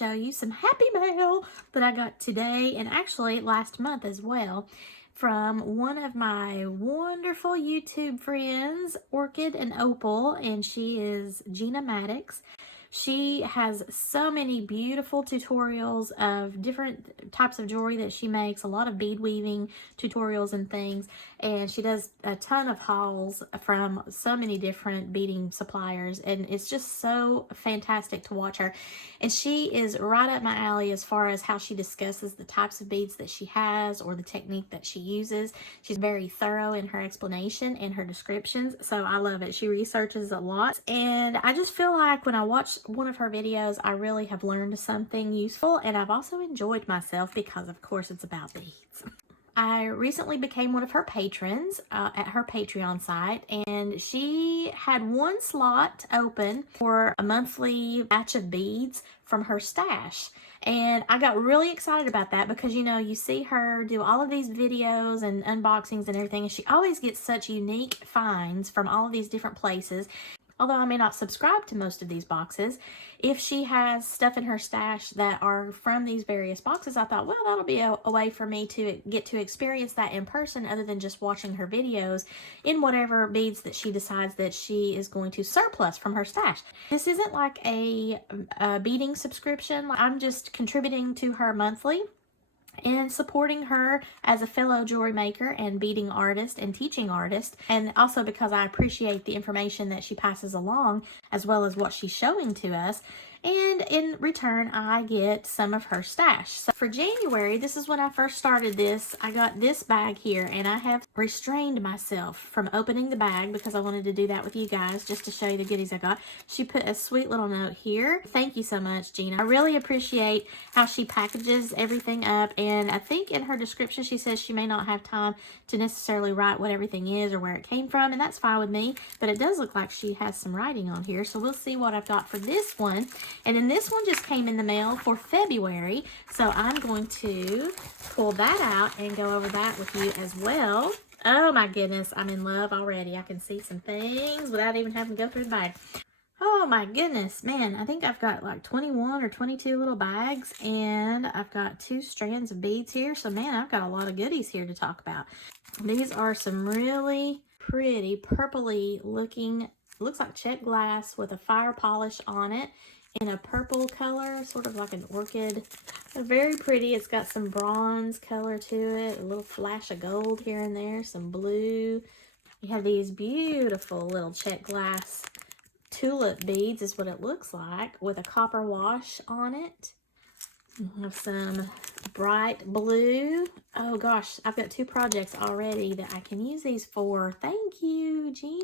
show you some happy mail that I got today and actually last month as well from one of my wonderful YouTube friends, Orchid and Opal, and she is Gina Maddox. She has so many beautiful tutorials of different types of jewelry that she makes, a lot of bead weaving tutorials and things, and she does a ton of hauls from so many different beading suppliers, and it's just so fantastic to watch her. And she is right up my alley as far as how she discusses the types of beads that she has or the technique that she uses. She's very thorough in her explanation and her descriptions, so I love it. She researches a lot, and I just feel like when I watch one of her videos, I really have learned something useful, and I've also enjoyed myself because, of course, it's about beads. I recently became one of her patrons at her Patreon site, and she had one slot open for a monthly batch of beads from her stash. And I got really excited about that because, you know, you see her do all of these videos and unboxings and everything, and she always gets such unique finds from all of these different places. Although I may not subscribe to most of these boxes, if she has stuff in her stash that are from these various boxes, I thought, well, that'll be a way for me to get to experience that in person other than just watching her videos in whatever beads that she decides that she is going to surplus from her stash. This isn't like a beading subscription. I'm just contributing to her monthly and supporting her as a fellow jewelry maker and beading artist and teaching artist, and also because I appreciate the information that she passes along as well as what she's showing to us. And in return, I get some of her stash. So for January, this is when I first started this, I got this bag here, and I have restrained myself from opening the bag because I wanted to do that with you guys just to show you the goodies I got. She put a sweet little note here. Thank you so much, Gina. I really appreciate how she packages everything up, and I think in her description she says she may not have time to necessarily write what everything is or where it came from, and that's fine with me, but it does look like she has some writing on here, so we'll see what I've got for this one. And then this one just came in the mail for February, so I'm going to pull that out and go over that with you as well. Oh my goodness, I'm in love already. I can see some things without even having to go through the bag. Oh my goodness, man, I think I've got like 21 or 22 little bags, and I've got 2 strands of beads here, so man, I've got a lot of goodies here to talk about. These are some really pretty purpley looking, looks like Czech glass with a fire polish on it in a purple color, sort of like an orchid. They're very pretty. It's got some bronze color to it, a little flash of gold here and there, some blue. You have these beautiful little Czech glass tulip beads is what it looks like, with a copper wash on it. You have some bright blue. Oh gosh, I've got 2 projects already that I can use these for. Thank you, Gina.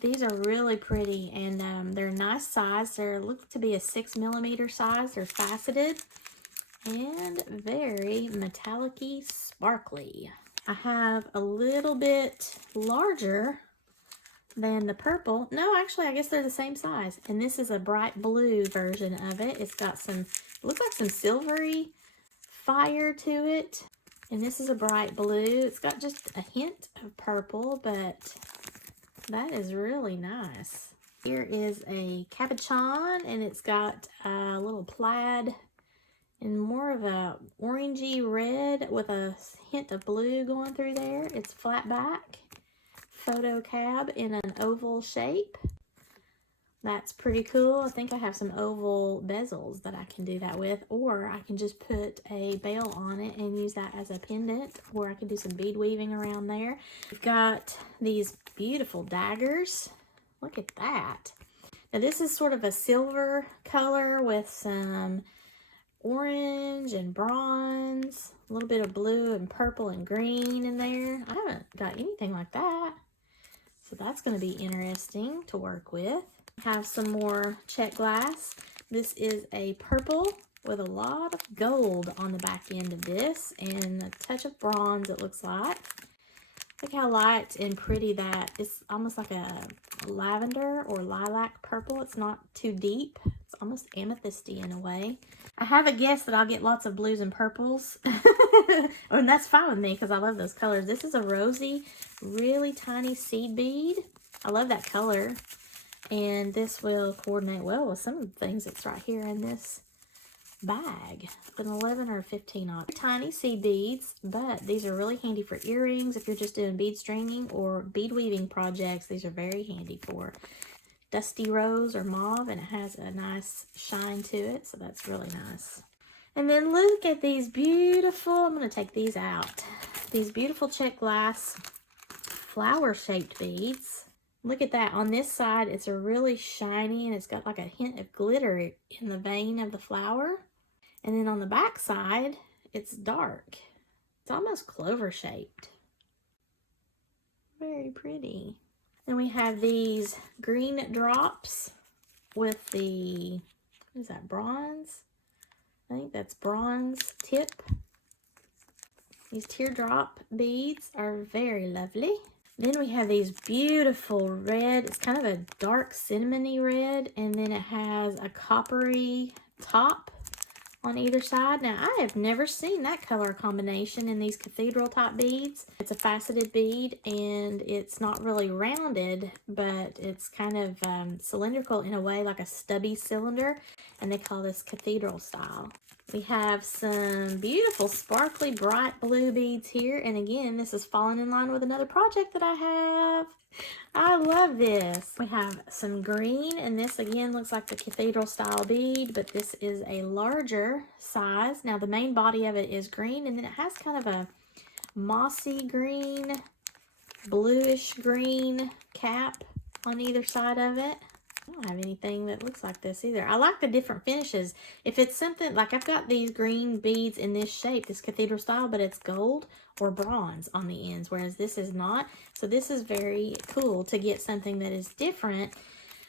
These are really pretty, and they're a nice size. They look to be a 6mm size. They're faceted and very metallic-y, sparkly. I have a little bit larger than the purple. No, actually, I guess they're the same size. And this is a bright blue version of it. It's got some, looks like some silvery fire to it. And this is a bright blue. It's got just a hint of purple, but that is really nice. Here is a cabochon, and it's got a little plaid and more of a orangey red with a hint of blue going through there. It's flat back, photo cab in an oval shape. That's pretty cool. I think I have some oval bezels that I can do that with, or I can just put a bell on it and use that as a pendant, or I can do some bead weaving around there. We've got these beautiful daggers. Look at that. Now this is sort of a silver color with some orange and bronze, a little bit of blue and purple and green in there. I haven't got anything like that, so that's going to be interesting to work with. Have some more Czech glass. This is a purple with a lot of gold on the back end of this and a touch of bronze, it looks like. Look how light and pretty that is. Almost like a lavender or lilac purple. It's not too deep. It's almost amethysty in a way. I have a guess that I'll get lots of blues and purples. And that's fine with me because I love those colors. This is a rosy, really tiny seed bead. I love that color. And this will coordinate well with some of the things that's right here in this bag. An 11 or 15 on tiny seed beads, but these are really handy for earrings if you're just doing bead stringing or bead weaving projects. These are very handy for dusty rose or mauve, and it has a nice shine to it, so that's really nice. And then look at these beautiful, I'm going to take these out, these beautiful Czech Glass flower shaped beads. Look at that. On this side, it's a really shiny, and it's got like a hint of glitter in the vein of the flower. And then on the back side, it's dark. It's almost clover shaped. Very pretty. Then we have these green drops with the, what is that, bronze? I think that's bronze tip. These teardrop beads are very lovely. Then we have these beautiful red, it's kind of a dark cinnamony red, and then it has a coppery top on either side. Now, I have never seen that color combination in these Cathedral Top beads. It's a faceted bead, and it's not really rounded, but it's kind of cylindrical in a way, like a stubby cylinder, and they call this Cathedral style. We have some beautiful sparkly bright blue beads here, and again, this is falling in line with another project that I have. I love this. We have some green, and this again looks like the Cathedral style bead, but this is a larger size. Now the main body of it is green, and then it has kind of a mossy green, bluish green cap on either side of it. I don't have anything that looks like this either. I like the different finishes. If it's something, like I've got these green beads in this shape, this Cathedral style, but it's gold or bronze on the ends, whereas this is not. So this is very cool to get something that is different.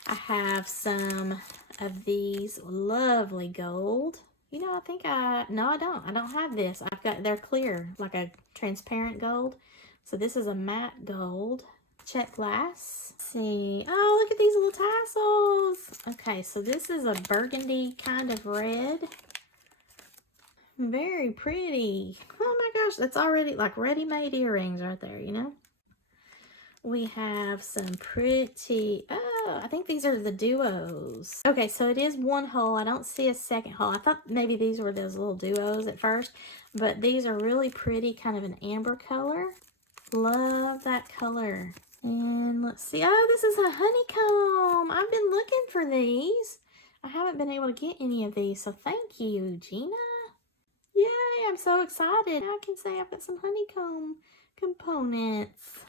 I have some of these lovely gold. You know, no, I don't. I don't have this. They're clear, like a transparent gold. So this is a matte gold. Czech Glass. Let's see. Oh, look at these little tassels. Okay, so this is a burgundy kind of red. Very pretty. Oh my gosh, that's already like ready-made earrings right there, you know? We have some pretty, oh, I think these are the duos. Okay, so it is one hole. I don't see a second hole. I thought maybe these were those little duos at first, but these are really pretty, kind of an amber color. Love that color. And let's see. Oh, this is a honeycomb. I've been looking for these. I haven't been able to get any of these, so thank you, Gina. Yay, I'm so excited. I can say I've got some honeycomb components.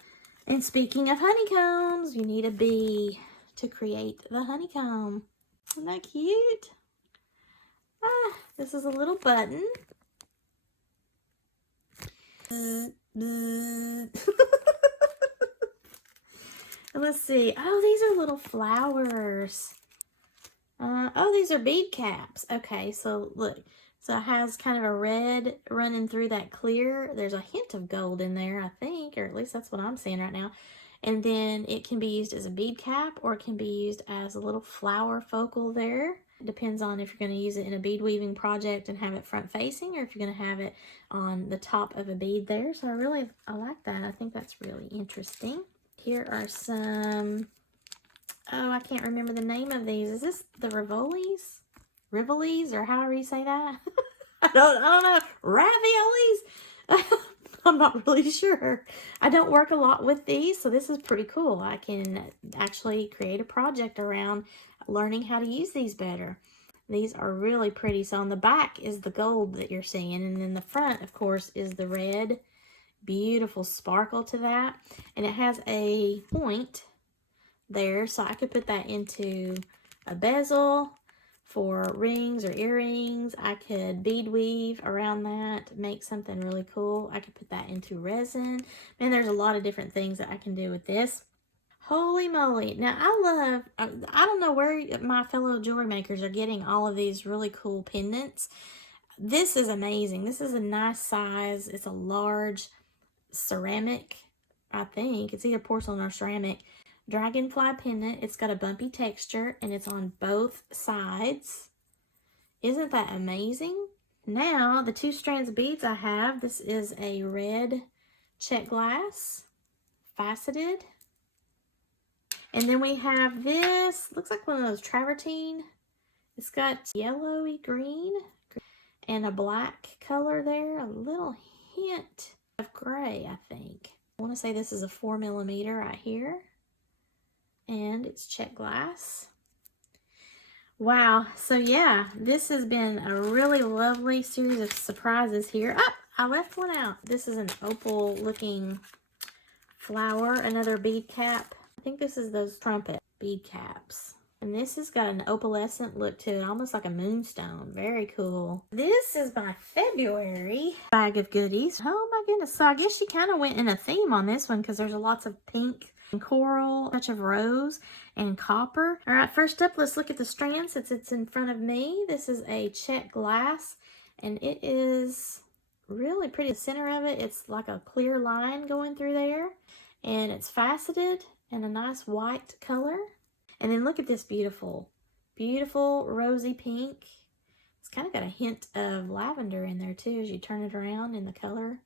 And speaking of honeycombs, you need a bee to create the honeycomb. Isn't that cute? Ah, this is a little button. Let's see. Oh, these are little flowers. Oh, these are bead caps. Okay, so look. So it has kind of a red running through that clear. There's a hint of gold in there, I think, or at least that's what I'm seeing right now. And then it can be used as a bead cap, or it can be used as a little flower focal there. It depends on if you're going to use it in a bead weaving project and have it front facing, or if you're going to have it on the top of a bead there. So I like that. I think that's really interesting. Here are some, oh, I can't remember the name of these. Is this the Rivolis? Rivolis, or however you say that? I don't know. Raviolis? I'm not really sure. I don't work a lot with these, so this is pretty cool. I can actually create a project around learning how to use these better. These are really pretty. So on the back is the gold that you're seeing, and then the front, of course, is the red. Beautiful sparkle to that, and it has a point there, so I could put that into a bezel for rings or earrings. I could bead weave around that, make something really cool. I could put that into resin. Man, there's a lot of different things that I can do with this. Holy moly. Now, I don't know where my fellow jewelry makers are getting all of these really cool pendants. This is amazing. This is a nice size. It's a large ceramic, I think. It's either porcelain or ceramic. Dragonfly pendant. It's got a bumpy texture, and it's on both sides. Isn't that amazing? Now, the two strands of beads I have, this is a red Czech Glass, faceted. And then we have this, looks like one of those travertine. It's got yellowy green. and a black color there, a little hint of gray, I think. I want to say this is a 4mm right here, and it's Czech Glass. Wow, so yeah, this has been a really lovely series of surprises here. Oh, I left one out. This is an opal looking flower, another bead cap. I think this is those Trumpet bead caps. And this has got an opalescent look to it, almost like a moonstone. Very cool. This is my February bag of goodies. Oh my goodness. So I guess she kind of went in a theme on this one because there's lots of pink and coral, touch of rose, and copper. All right, first up, let's look at the strand since it's in front of me. This is a Czech Glass, and it is really pretty. The center of it, it's like a clear line going through there, and it's faceted in a nice white color. And then look at this beautiful, beautiful rosy pink. It's kind of got a hint of lavender in there too as you turn it around in the color.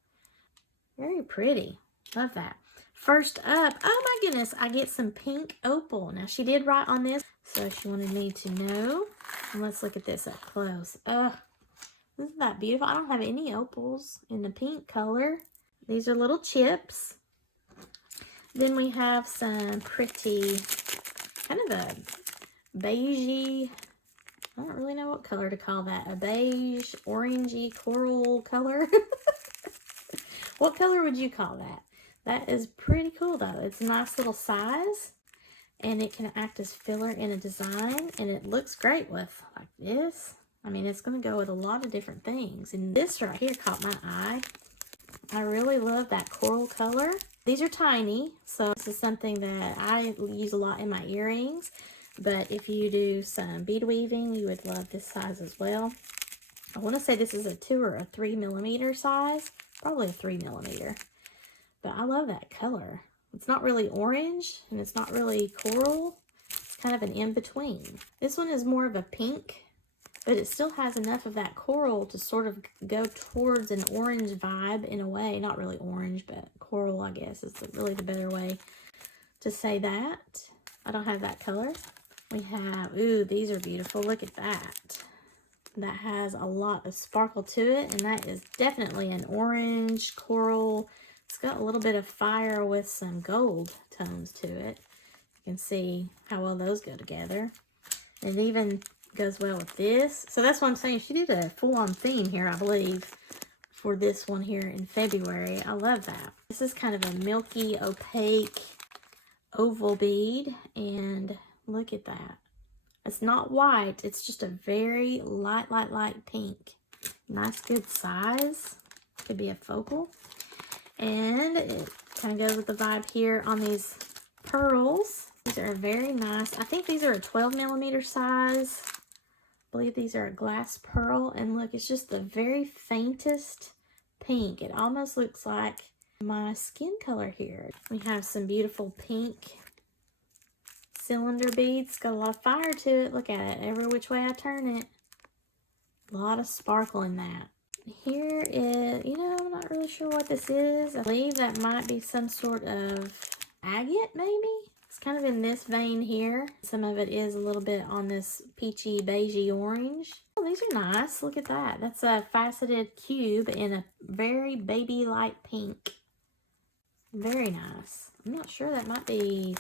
Very pretty. Love that. First up, oh my goodness, I get some pink opal. Now she did write on this, so she wanted me to know. And let's look at this up close. Isn't that beautiful? I don't have any opals in the pink color. These are little chips. Then we have some pretty, kind of a beigey, I don't really know what color to call that. A beige, orangey, coral color. What color would you call that? That is pretty cool though. It's a nice little size, and it can act as filler in a design, and it looks great with like this. I mean, it's going to go with a lot of different things. And this right here caught my eye. I really love that coral color. These are tiny, so this is something that I use a lot in my earrings. But if you do some bead weaving, you would love this size as well. I want to say this is a 2 or a 3mm size. Probably a 3mm. But I love that color. It's not really orange, and it's not really coral. It's kind of an in-between. This one is more of a pink, but it still has enough of that coral to sort of go towards an orange vibe in a way. Not really orange, but coral, I guess, is really the better way to say that. I don't have that color. We have, ooh, these are beautiful. Look at that. That has a lot of sparkle to it, and that is definitely an orange coral. It's got a little bit of fire with some gold tones to it. You can see how well those go together. It even goes well with this. So that's what I'm saying. She did a full-on theme here, I believe, for this one here in February. I love that. This is kind of a milky, opaque, oval bead, and look at that. It's not white. It's just a very light pink. Nice, good size. Could be a focal. And it kind of goes with the vibe here on these pearls. These are very nice. I think these are a 12mm size. I believe these are a glass pearl. And look, it's just the very faintest pink. It almost looks like my skin color here. We have some beautiful pink cylinder beads. Got a lot of fire to it. Look at it. Every which way I turn it. A lot of sparkle in that. Here is, you know, I'm not really sure what this is. I believe that might be some sort of agate, maybe? It's kind of in this vein here. Some of it is a little bit on this peachy, beigey orange. Oh, these are nice. Look at that. That's a faceted cube in a very baby light pink. Very nice. I'm not sure, that might be,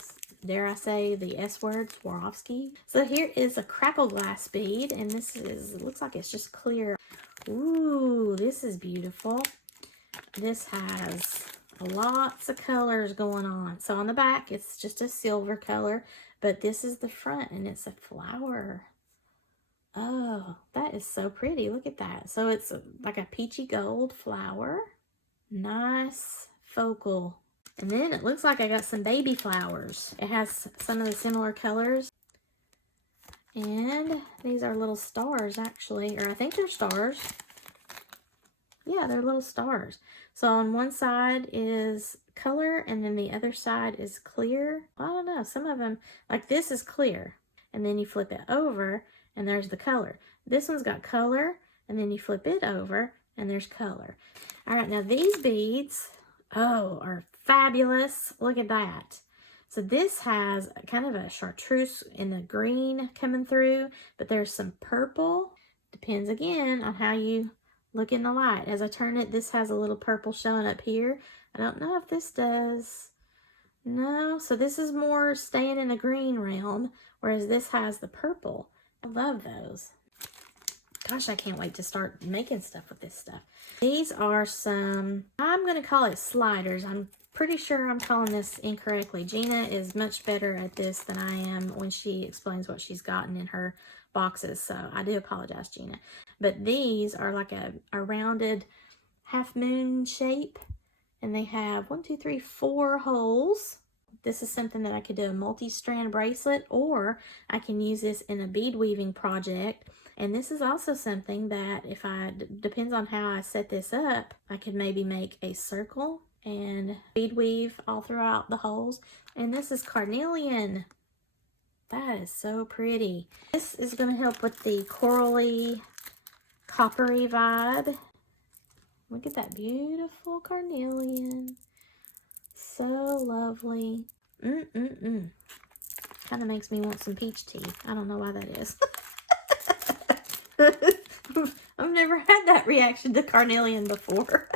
dare I say, the S word, Swarovski. So here is a Crackle glass bead, and this is, it looks like it's just clear. Ooh, this is beautiful. This has lots of colors going on. So on the back, it's just a silver color, but this is the front, and it's a flower. Oh, that is so pretty. Look at that. So it's like a peachy gold flower. Nice focal. And then it looks like I got some baby flowers. It has some of the similar colors. And these are little stars, actually. Or I think they're stars. Yeah, they're little stars. So on one side is color, and then the other side is clear. I don't know. Some of them, like this is clear. And then you flip it over, and there's the color. This one's got color, and then you flip it over, and there's color. All right, now these beads, oh, are fabulous. Look at that. So this has kind of a chartreuse in the green coming through, but there's some purple Depends again on how you look in the light. As I turn it, this has a little purple showing up here. I don't know if this does. No, so this is more staying in the green realm, whereas this has the purple. I love those. Gosh, I can't wait to start making stuff with this stuff. These are some, I'm going to call it sliders. I'm pretty sure I'm calling this incorrectly. Gina is much better at this than I am when she explains what she's gotten in her boxes, so I do apologize, Gina. But these are like a rounded half moon shape, and they have 4 holes. This is something that I could do a multi-strand bracelet, or I can use this in a bead weaving project. And this is also something that if depends on how I set this up, I could maybe make a circle and bead weave all throughout the holes. And this is carnelian. That is so pretty. This is going to help with the corally, coppery vibe. Look at that beautiful carnelian. So lovely. Kind of makes me want some peach tea. I don't know why that is. I've never had that reaction to carnelian before.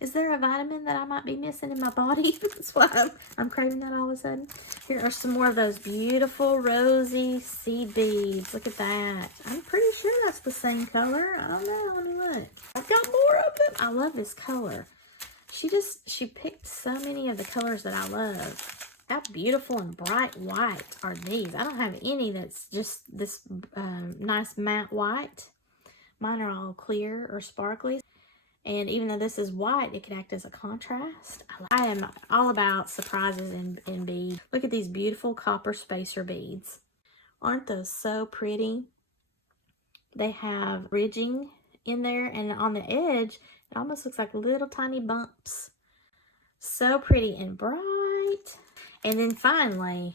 Is there a vitamin that I might be missing in my body? That's why I'm craving that all of a sudden. Here are some more of those beautiful rosy seed beads. Look at that. I'm pretty sure that's the same color. I don't know. Let me look. I've got more of them. I love this color. She picked so many of the colors that I love. How beautiful and bright white are these? I don't have any that's just this nice matte white. Mine are all clear or sparkly. And even though this is white, it can act as a contrast. I am all about surprises in beads. Look at these beautiful copper spacer beads. Aren't those so pretty? They have ridging in there, and on the edge, it almost looks like little tiny bumps. So pretty and bright. And then finally,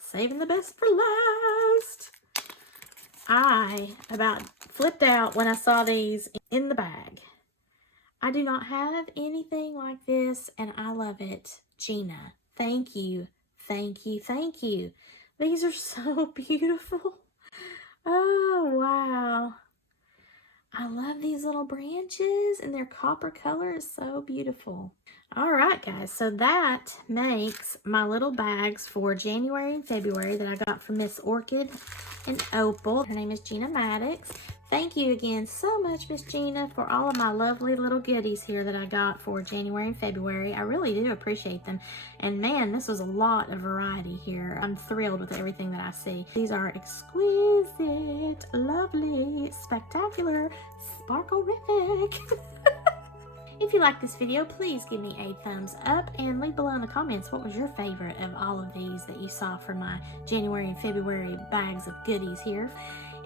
saving the best for last. I about flipped out when I saw these in the bag. I do not have anything like this, and I love it. Gina, thank you, thank you, thank you. These are so beautiful. Oh, wow. I love these little branches, and their copper color is so beautiful. All right, guys, so that makes my little bags for January and February that I got from Miss Orchid and Opal. Her name is Gina Maddox. Thank you again so much, Miss Gina, for all of my lovely little goodies here that I got for January and February. I really do appreciate them. And man, this was a lot of variety here. I'm thrilled with everything that I see. These are exquisite, lovely, spectacular, sparkle-rific. If you like this video, please give me a thumbs up and leave below in the comments what was your favorite of all of these that you saw from my January and February bags of goodies here.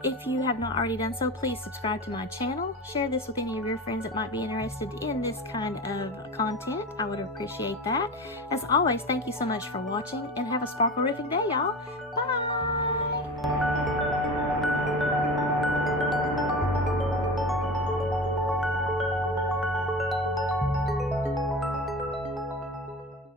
If you have not already done so, please subscribe to my channel. Share this with any of your friends that might be interested in this kind of content. I would appreciate that. As always, thank you so much for watching, and have a sparkle-rific day, y'all. Bye!